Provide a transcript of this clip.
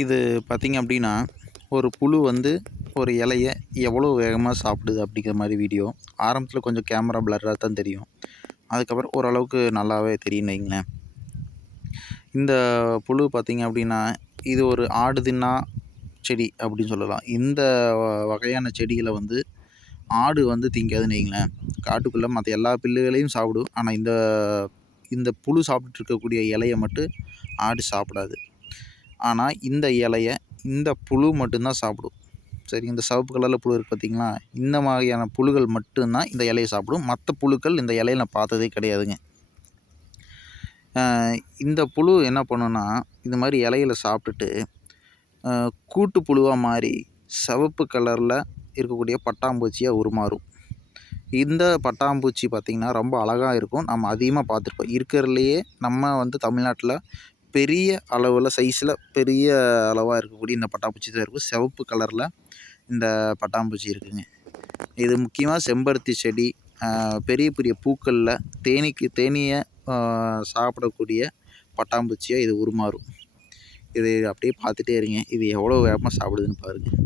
இது பார்த்திங்க அப்படின்னா, ஒரு புழு வந்து ஒரு இலைய எவ்வளோ வேகமாக சாப்பிடுது அப்படிங்கிற மாதிரி வீடியோ. ஆரம்பத்தில் கொஞ்சம் கேமரா பிளர்ராக தான் தெரியும். அதுக்கப்புறம் ஓரளவுக்கு நல்லாவே தெரியும்னு வைங்களேன். இந்த புழு பார்த்திங்க அப்படின்னா, இது ஒரு ஆடு தின்னா செடி அப்படின்னு சொல்லலாம். இந்த வகையான செடிகளை வந்து ஆடு வந்து திங்காதுன்னு வைங்களேன். காட்டுக்குள்ளே மற்ற எல்லா புல்லுகளையும் சாப்பிடும். ஆனால் இந்த இந்த புழு சாப்பிட்டுட்டு இருக்கக்கூடிய இலைய மட்டும் ஆடு சாப்பிடாது. ஆனால் இந்த இலைய இந்த புழு மட்டும்தான் சாப்பிடும். சரி, இந்த சிவப்பு கலரில் புழு இருக்குது பார்த்தீங்களா, இந்த மாதிரியான புழுகள் மட்டும்தான் இந்த இலையை சாப்பிடும். மற்ற புழுக்கள் இந்த இலையை நான் பார்த்ததே கிடையாதுங்க. இந்த புழு என்ன பண்ணுன்னா, இந்த மாதிரி இலைகளை சாப்பிட்டுட்டு கூட்டு புழுவாக மாறி சிவப்பு கலரில் இருக்கக்கூடிய பட்டாம்பூச்சியாக உருமாறும். இந்த பட்டாம்பூச்சி பார்த்திங்கன்னா ரொம்ப அழகாக இருக்கும். நம்ம அதிகமாக பார்த்துருப்போம். இருக்கிறதுலையே நம்ம வந்து தமிழ்நாட்டில் பெரிய அளவில் சைஸில் பெரிய அளவாக இருக்கக்கூடிய இந்த பட்டாம்பூச்சி தான் இருக்கும். சிவப்பு கலரில் இந்த பட்டாம்பூச்சி இருக்குதுங்க. இது முக்கியமாக செம்பருத்தி செடி, பெரிய பெரிய பூக்களில் தேனீயை சாப்பிடக்கூடிய பட்டாம்பூச்சியாக இது உருமாறும். இது அப்படியே பார்த்துட்டே இருங்க. இது எவ்வளோ வேகமாக சாப்பிடுதுன்னு பாருங்கள்.